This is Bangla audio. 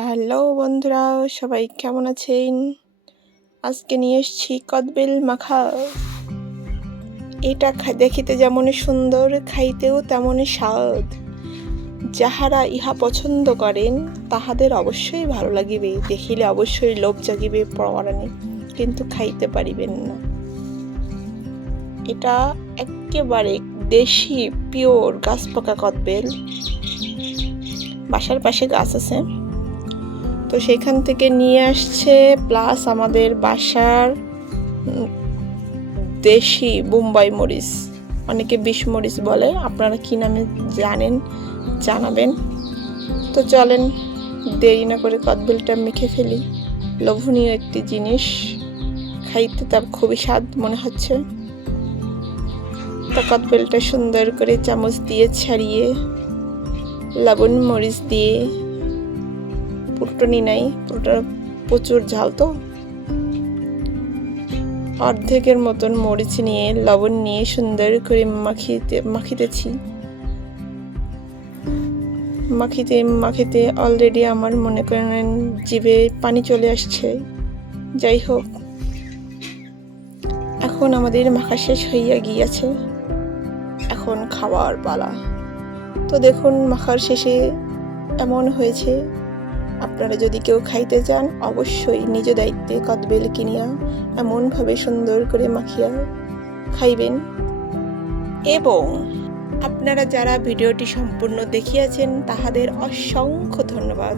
হ্যালো বন্ধুরা, সবাই কেমন আছেন? আজকে নিয়ে এসেছি কদবেল মাখা। এটা দেখিতে যেমন সুন্দর, খাইতেও তেমন স্বাদ। যাহারা ইহা পছন্দ করেন তাহাদের অবশ্যই ভালো লাগিবে, দেখিলে অবশ্যই লোভ জাগিবে পরাণে, কিন্তু খাইতে পারিবেন না। এটা একেবারে দেশি পিওর গাছ পাকা কদবেল। বাসার পাশে গাছ আছে, তো সেখান থেকে নিয়ে আসছে, প্লাস আমাদের বাসার দেশি বোম্বাই মরিচ, অনেকে বিষ মরিচ বলে, আপনারা কি নামে জানেন জানাবেন। তো চলেন দেরি না করে কদবেলটা মেখে ফেলি। লোভনীয় একটি জিনিস, খাইতে তার খুবই স্বাদ মনে হচ্ছে। তো কদবেলটা সুন্দর করে চামচ দিয়ে ছাড়িয়ে, লবণ মরিচ দিয়ে, পুরোটনি নাই, পুরোটা প্রচুর ঝাল, তো অর্ধেকের মতন মরিচ নিয়ে লবণ নিয়ে সুন্দর করে মাখিতেছি। মাখিতে অলরেডি আমার মনে করেন জিভে পানি চলে আসছে। যাই হোক, এখন আমাদের মাখা শেষ হইয়া গিয়েছে, এখন খাওয়ার পালা। তো দেখুন, মাখার শেষে এমন হয়েছে। আপনারা যদি কেউ খাইতে চান, অবশ্যই নিজ দায়িত্বে কদবেল কিনিয়া এমনভাবে সুন্দর করে মাখিয়া খাইবেন। এবং আপনারা যারা ভিডিওটি সম্পূর্ণ দেখিয়াছেন তাহাদের অসংখ্য ধন্যবাদ।